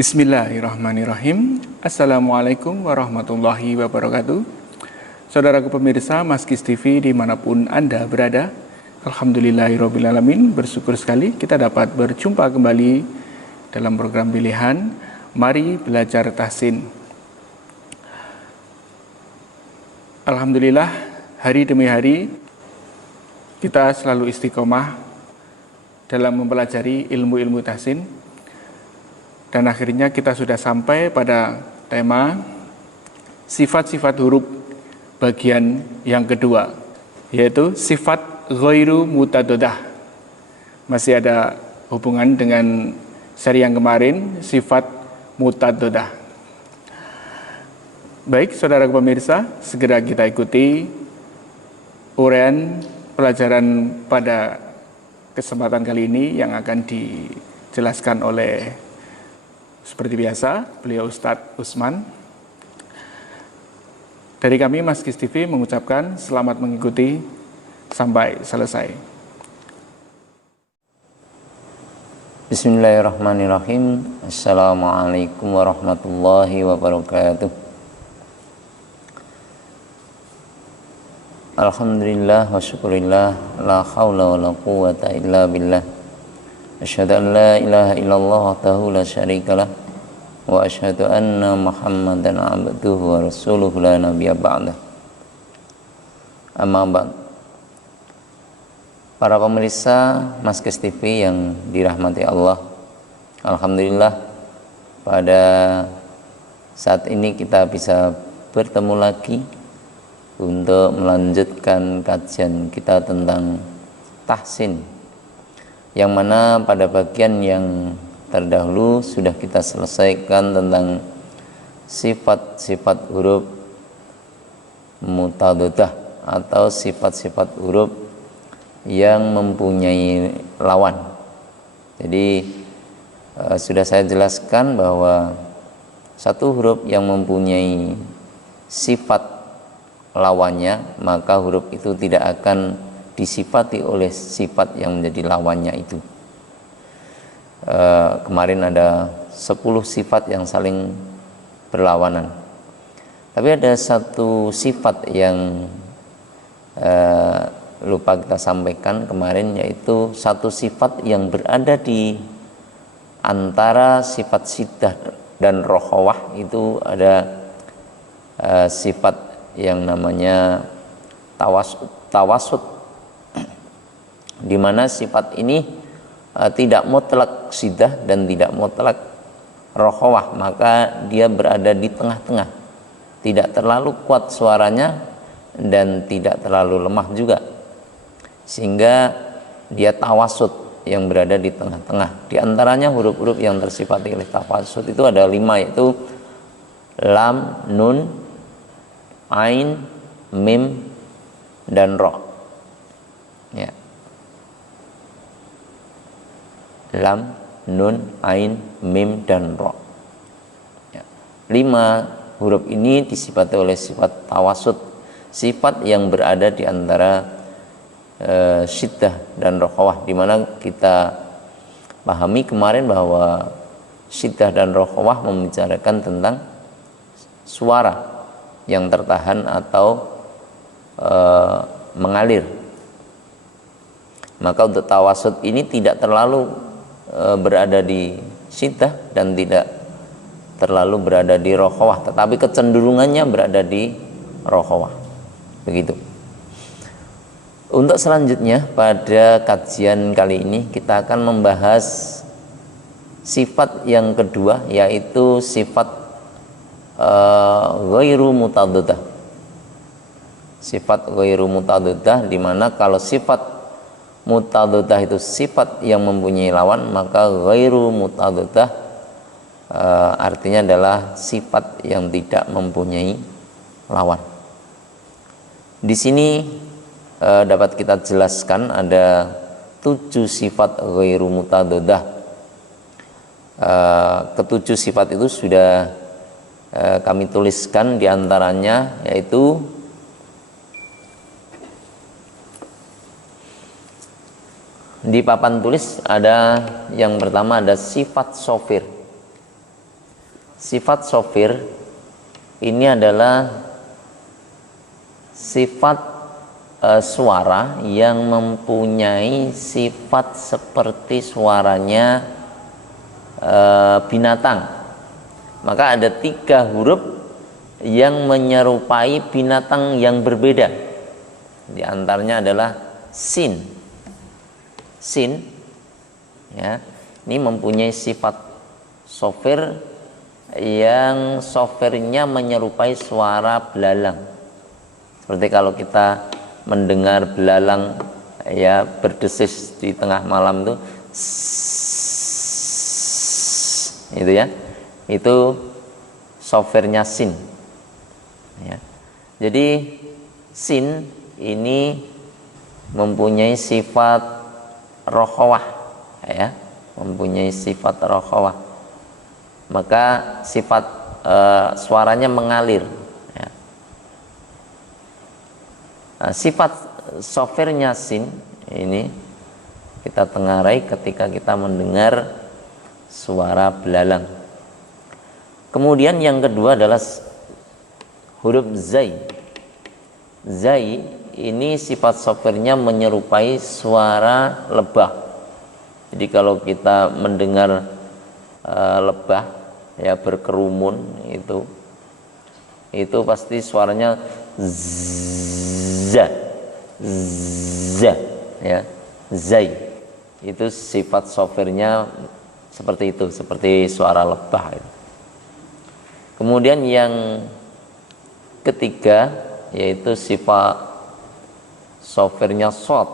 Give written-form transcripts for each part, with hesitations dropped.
Bismillahirrahmanirrahim. Assalamualaikum warahmatullahi wabarakatuh. Saudaraku pemirsa Maskis TV dimanapun Anda berada, alhamdulillahirrabbilalamin, bersyukur sekali kita dapat berjumpa kembali dalam program pilihan Mari Belajar Tahsin. Alhamdulillah, hari demi hari kita selalu istiqomah dalam mempelajari ilmu-ilmu tahsin. Dan akhirnya kita sudah sampai pada tema sifat-sifat huruf bagian yang kedua, yaitu sifat ghairu mutaddadah. Masih ada hubungan dengan seri yang kemarin, sifat mutaddadah. Baik, saudara pemirsa, segera kita ikuti uraian pelajaran pada kesempatan kali ini yang akan dijelaskan oleh seperti biasa, beliau Ustadz Usman. Dari kami Maskis TV mengucapkan selamat mengikuti sampai selesai. Bismillahirrahmanirrahim. Assalamualaikum warahmatullahi wabarakatuh. Alhamdulillah wa syukurillah, la hawla wa la quwwata illa billah. Asyhadu an la ilaha illallah wahdahu la syarikalah wa asyhadu anna Muhammadan abduhu wa rasuluhu la nabiyya ba'dah. Amma ba'd. Para pemirsa Maskis TV yang dirahmati Allah, alhamdulillah pada saat ini kita bisa bertemu lagi untuk melanjutkan kajian kita tentang tahsin, yang mana pada bagian yang terdahulu sudah kita selesaikan tentang sifat-sifat huruf mutaddadah atau sifat-sifat huruf yang mempunyai lawan. Jadi sudah saya jelaskan bahwa satu huruf yang mempunyai sifat lawannya, maka huruf itu tidak akan disifati oleh sifat yang menjadi lawannya itu. Kemarin ada 10 sifat yang saling berlawanan. Tapi ada satu sifat yang lupa kita sampaikan kemarin, yaitu satu sifat yang berada di antara sifat syiddah dan rokhawah. Itu ada sifat yang namanya tawasud, di mana sifat ini tidak mutlak syiddah dan tidak mutlak rokhawah, maka dia berada di tengah-tengah, tidak terlalu kuat suaranya dan tidak terlalu lemah juga, sehingga dia tawasud yang berada di tengah-tengah. Di antaranya huruf-huruf yang tersifati oleh tawasud itu ada 5, yaitu lam, nun, ain, mim, dan ro. Ya. Lam, nun, ain, mim, dan ro. Ya. 5 huruf ini disifati oleh sifat tawasud, sifat yang berada di antara syiddah dan rokhawah, di mana kita pahami kemarin bahwa syiddah dan rokhawah membicarakan tentang suara yang tertahan atau mengalir. Maka untuk tawasud ini tidak terlalu berada di syiddah dan tidak terlalu berada di rokhawah, tetapi kecenderungannya berada di rokhawah. Begitu. Untuk selanjutnya pada kajian kali ini kita akan membahas sifat yang kedua, yaitu sifat ghairu mutaddadah. Sifat ghairu mutaddadah, di mana kalau sifat mutaddadah itu sifat yang mempunyai lawan, maka ghairu mutaddadah artinya adalah sifat yang tidak mempunyai lawan. Di sini dapat kita jelaskan ada 7 sifat ghairu mutaddadah. Ketujuh sifat itu sudah kami tuliskan, diantaranya yaitu di papan tulis ada yang pertama, ada sifat sofir. Sifat sofir ini adalah sifat suara yang mempunyai sifat seperti suaranya binatang. Maka ada 3 huruf yang menyerupai binatang yang berbeda. Di antaranya adalah sin. Sin, ya, ini mempunyai sifat sofir yang sofirnya menyerupai suara belalang. Seperti kalau kita mendengar belalang ya berdesis di tengah malam itu, itu ya, itu sofirnya sin. Ya. Jadi sin ini mempunyai sifat rokhawah, ya, mempunyai sifat rokhawah. Maka sifat suaranya mengalir. Ya. Nah, sifat sofirnya sin ini kita tengarai ketika kita mendengar suara belalang. Kemudian yang kedua adalah huruf zai. Zai ini sifat sofirnya menyerupai suara lebah. Jadi kalau kita mendengar lebah ya berkerumun itu pasti suaranya za za, ya, zai. Itu sifat sofirnya seperti itu, seperti suara lebah. Kemudian yang ketiga yaitu sifat sofirnya sod,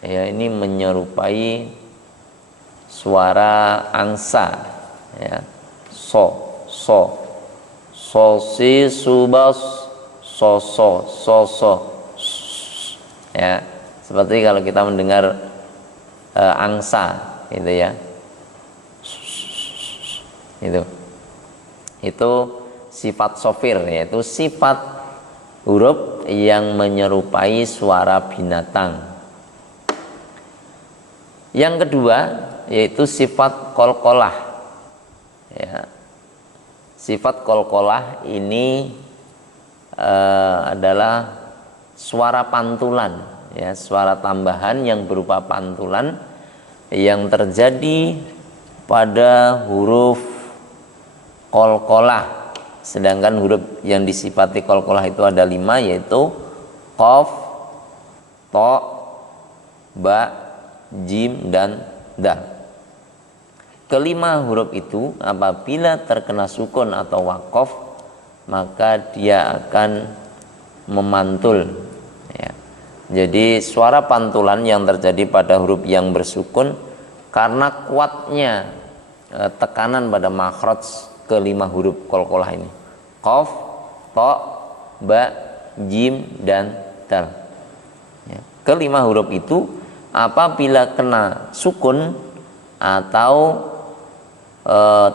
ya, ini menyerupai suara angsa, ya, so si subas so, ya, seperti kalau kita mendengar angsa gitu ya, itu sifat sofir, yaitu sifat huruf yang menyerupai suara binatang. Yang kedua yaitu sifat kolkolah, ya. Sifat kolkolah ini adalah suara pantulan, ya, suara tambahan yang berupa pantulan yang terjadi pada huruf kolkolah. Sedangkan huruf yang disifati kolkolah itu ada 5, yaitu qaf, ta, ba, jim, dan dal. Kelima huruf itu apabila terkena sukun atau wakof, maka dia akan memantul, ya. Jadi suara pantulan yang terjadi pada huruf yang bersukun karena kuatnya tekanan pada makhraj kelima huruf qalqalah ini, qaf, ta, ba, jim, dan dal, ya. Kelima huruf itu apabila kena sukun atau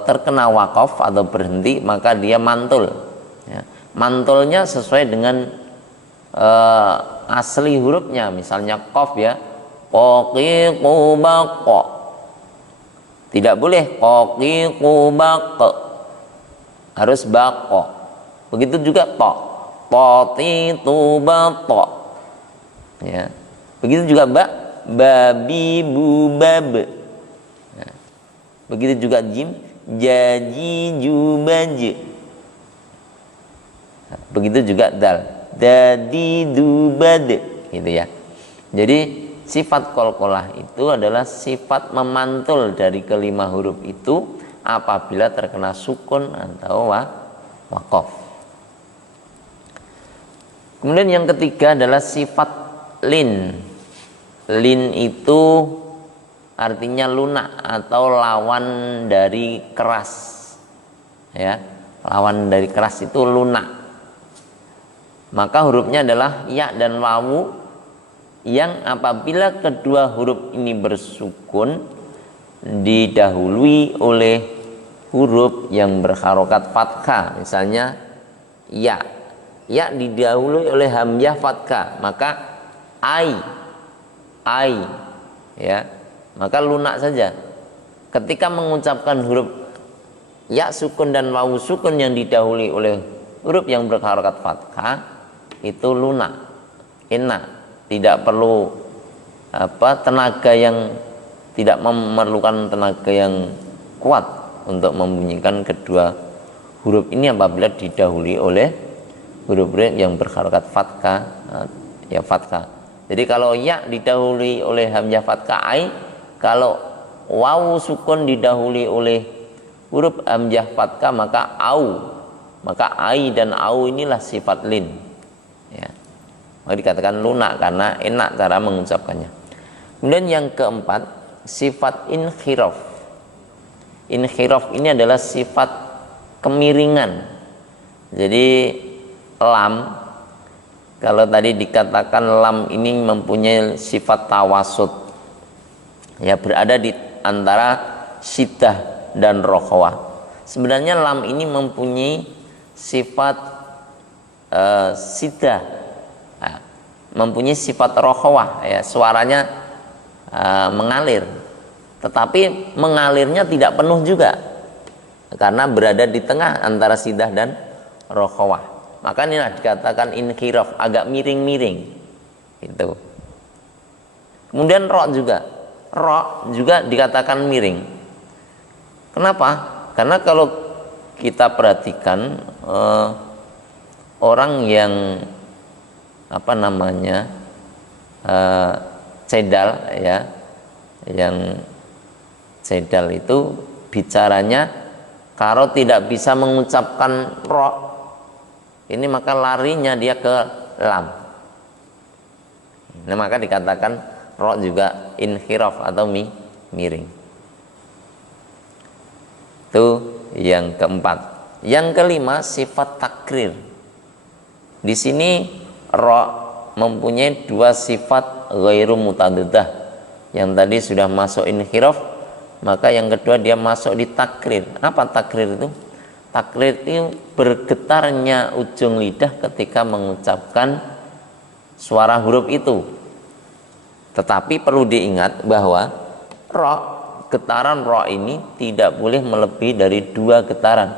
terkena wakaf atau berhenti, maka dia mantul, ya. Mantulnya sesuai dengan asli hurufnya. Misalnya qaf, ya, qaqiqu baqa, tidak boleh qaqiqu baqa, harus baqa. Begitu juga ta, tatitu baqa, ya. Begitu juga ba, babi bu bab. Begitu juga jim, jaji jubaj. Begitu juga dal, dadi dubad, gitu ya. Jadi sifat qalqalah itu adalah sifat memantul dari kelima huruf itu apabila terkena sukun atau waqaf. Kemudian yang ketiga adalah sifat lin. Lin itu artinya lunak atau lawan dari keras, ya. Lawan dari keras itu lunak. Maka hurufnya adalah ya dan wawu, yang apabila kedua huruf ini bersukun didahului oleh huruf yang berharokat fathah. Misalnya ya, ya didahului oleh hamzah fathah, maka ai, ya, maka lunak saja. Ketika mengucapkan huruf ya sukun dan wawu sukun yang didahului oleh huruf yang berharokat fathah itu lunak, enak, tidak perlu tenaga yang tidak memerlukan tenaga yang kuat untuk membunyikan kedua huruf ini apabila didahului oleh huruf-huruf yang berharokat fathah, ya fathah. Jadi kalau ya didahului oleh hamzah fathah ai, kalau wawu sukun didahului oleh huruf hamzah fathah maka au, maka ai dan au inilah sifat lin, ya. Maka dikatakan lunak karena enak cara mengucapkannya. Kemudian yang keempat, sifat inkhiraf. Inkhiraf ini adalah sifat kemiringan. Jadi lam, kalau tadi dikatakan lam ini mempunyai sifat tawasud, ya berada di antara syiddah dan rokhawah. Sebenarnya lam ini mempunyai sifat syiddah, mempunyai sifat rokhawah, ya suaranya mengalir, tetapi mengalirnya tidak penuh juga karena berada di tengah antara syiddah dan rokhawah. Maka inilah dikatakan inkhiraf, agak miring-miring itu. Kemudian ro juga dikatakan miring. Kenapa? Karena kalau kita perhatikan orang yang cedal, ya, yang cedal itu bicaranya kalau tidak bisa mengucapkan ro ini maka larinya dia ke lam. Nah, maka dikatakan ro juga inhiraf atau miring. Itu yang keempat. Yang kelima, sifat takrir. Di sini ro mempunyai dua sifat ghairu mutadaddah. Yang tadi sudah masuk inhiraf, maka yang kedua dia masuk di takrir. Apa takrir itu? Takrir itu bergetarnya ujung lidah ketika mengucapkan suara huruf itu. Tetapi perlu diingat bahwa getaran ro ini tidak boleh melebihi dari 2 getaran.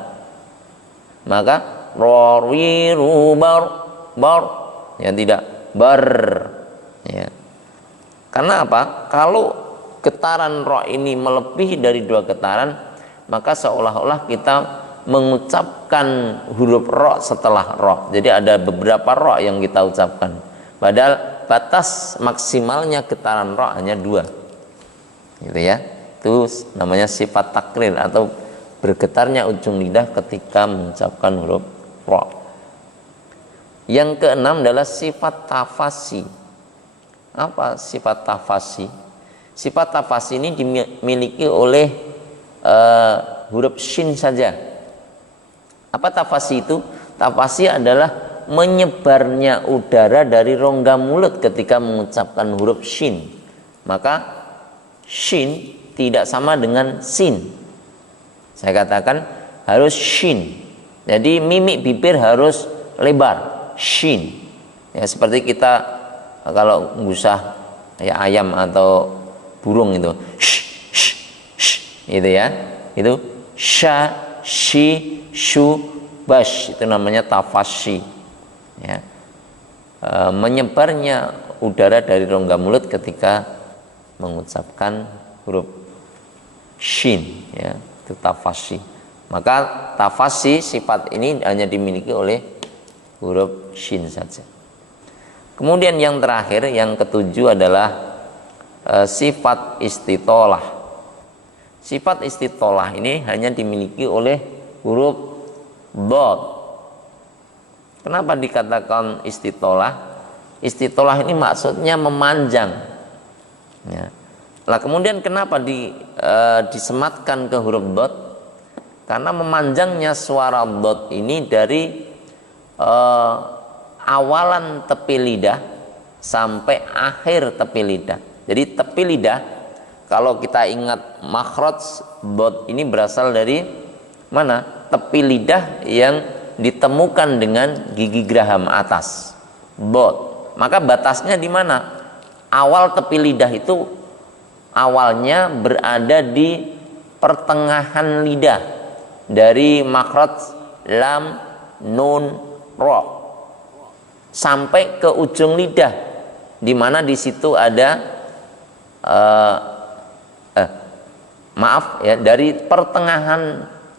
Maka ro wi ru bar ya tidak bar, ya. Karena apa? Kalau getaran ro ini melebihi dari 2 getaran, maka seolah-olah kita mengucapkan huruf ro setelah ro. Jadi ada beberapa ro yang kita ucapkan, padahal batas maksimalnya getaran ro hanya 2, gitu ya. Itu namanya sifat takrir atau bergetarnya ujung lidah ketika mengucapkan huruf ro. Yang keenam adalah sifat tafasi. Apa sifat tafasi? Sifat tafasi ini dimiliki oleh huruf shin saja. Apa tafasi itu? Tafasi adalah menyebarnya udara dari rongga mulut ketika mengucapkan huruf shin. Maka shin tidak sama dengan sin. Saya katakan harus shin. Jadi mimik bibir harus lebar, shin. Ya, seperti kita kalau ngusah ya ayam atau burung itu, itu ya, itu sha, shi, shu, bash, itu namanya tafasyi, ya. Menyebarnya udara dari rongga mulut ketika mengucapkan huruf shin, ya, itu tafasyi. Maka tafasyi sifat ini hanya dimiliki oleh huruf shin saja. Kemudian yang terakhir, yang ketujuh adalah sifat istitolah. Sifat istitolah ini hanya dimiliki oleh huruf dot. Kenapa dikatakan istitolah? Istitolah ini maksudnya memanjang, ya. Nah, kemudian kenapa disematkan ke huruf dot? Karena memanjangnya suara dot ini dari awalan tepi lidah sampai akhir tepi lidah. Jadi tepi lidah, kalau kita ingat makhraj dot ini berasal dari mana? Tepi lidah yang ditemukan dengan gigi geraham atas, dot. Maka batasnya di mana? Awal tepi lidah itu awalnya berada di pertengahan lidah. dari makhraj lam, nun, ro sampai ke ujung lidah, di mana di situ ada maaf ya, dari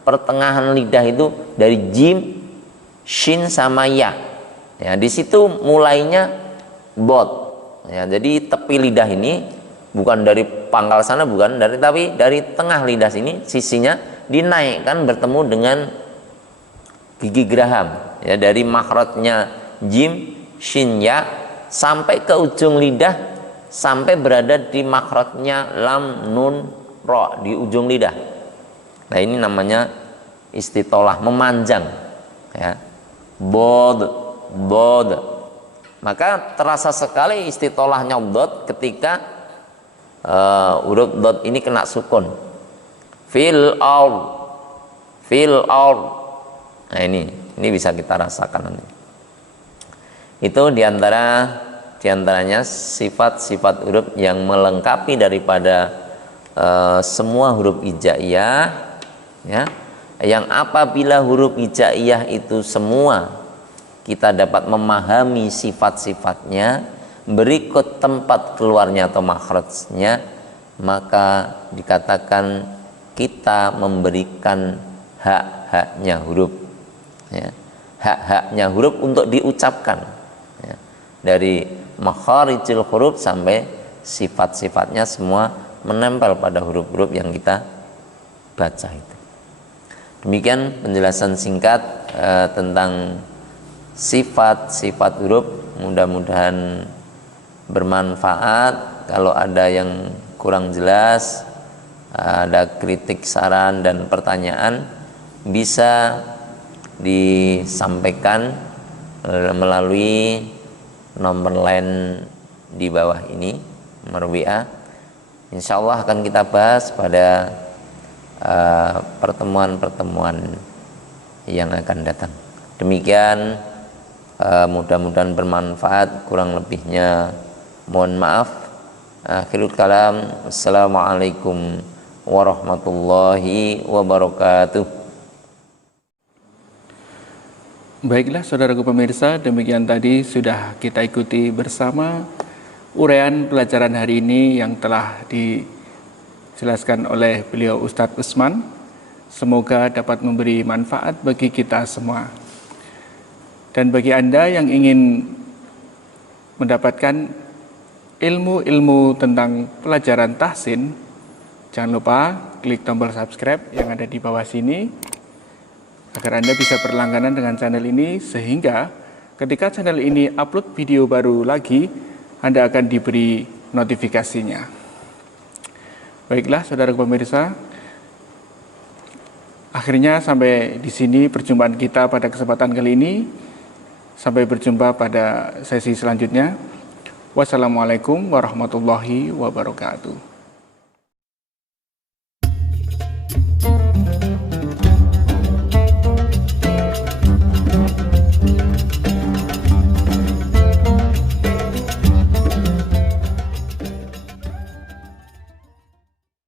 pertengahan lidah itu dari jim, shin sama ya. Ya, di situ mulainya bot. Ya, jadi tepi lidah ini bukan dari pangkal sana, bukan dari, tapi dari tengah lidah sini sisinya dinaikkan bertemu dengan gigi geraham. Ya, dari makhrajnya jim, shin, ya sampai ke ujung lidah, sampai berada di makhrajnya lam, nun, ro di ujung lidah. Nah, ini namanya istitolah, memanjang ya. Bod. Maka terasa sekali istitolahnya dot ketika huruf dot ini kena sukun. Fil ard. Nah, ini bisa kita rasakan nanti. Itu diantaranya sifat-sifat huruf yang melengkapi daripada semua huruf hijaiyah ya, yang apabila huruf hijaiyah itu semua kita dapat memahami sifat-sifatnya berikut tempat keluarnya atau makhrajnya, maka dikatakan kita memberikan hak-haknya huruf ya, hak-haknya huruf untuk diucapkan ya. Dari makharijul huruf sampai sifat-sifatnya semua menempel pada huruf-huruf yang kita baca itu. Demikian penjelasan singkat tentang sifat-sifat huruf. Mudah-mudahan bermanfaat. Kalau ada yang kurang jelas, ada kritik, saran, dan pertanyaan, bisa disampaikan melalui nomor line di bawah ini, nomor WA. Insya Allah akan kita bahas pada pertemuan-pertemuan yang akan datang. Demikian, mudah-mudahan bermanfaat. Kurang lebihnya mohon maaf. Akhirul kalam, assalamualaikum warahmatullahi wabarakatuh. Baiklah saudaraku pemirsa, demikian tadi sudah kita ikuti bersama uraian pelajaran hari ini yang telah dijelaskan oleh beliau Ustadz Usman. Semoga dapat memberi manfaat bagi kita semua. Dan bagi Anda yang ingin mendapatkan ilmu-ilmu tentang pelajaran tahsin, jangan lupa klik tombol subscribe yang ada di bawah sini, agar Anda bisa berlangganan dengan channel ini, sehingga ketika channel ini upload video baru lagi, Anda akan diberi notifikasinya. Baiklah saudara pemirsa, akhirnya sampai di sini perjumpaan kita pada kesempatan kali ini. Sampai berjumpa pada sesi selanjutnya. Wassalamualaikum warahmatullahi wabarakatuh.